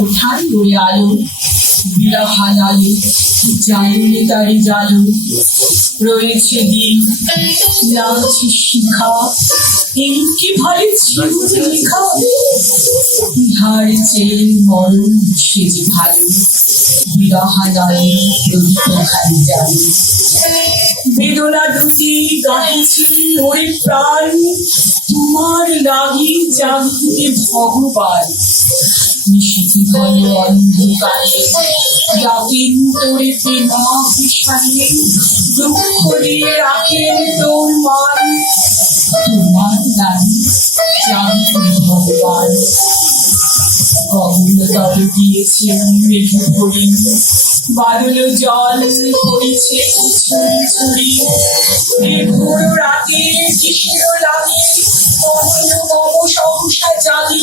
কোথায় ওই আলো বিরাহাল আলো জ্বালিয়ে তারি জালো রয়েছে দিন লাগছে শিখা। এই কি ভাই ছিল যে লেখা ধার চেয়ে মরণ সেজে ভালো বিরাহাল আলো কোথায় জালো বেদনা দুটি গাইছে ওরে প্রাণ। তোমার লাগি জানতে ভগবান। দুঃখ দিয়ে রাখেন তোমার গগনতল দিয়েছেন মেঘে ভরি বাদল জল পড়েছে ছুরি ছুরি ভোর রাতে কিসের লাগে মন মম সংসার জাগি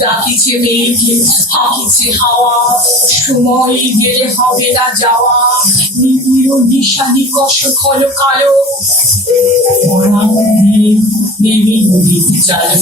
ডাকিছে মেঘ হাকিছে হাওয়া সময় গেলে হবে না যাওয়া নিবিড় নিশানি কষ খল কালো ওরা নদীতে চালো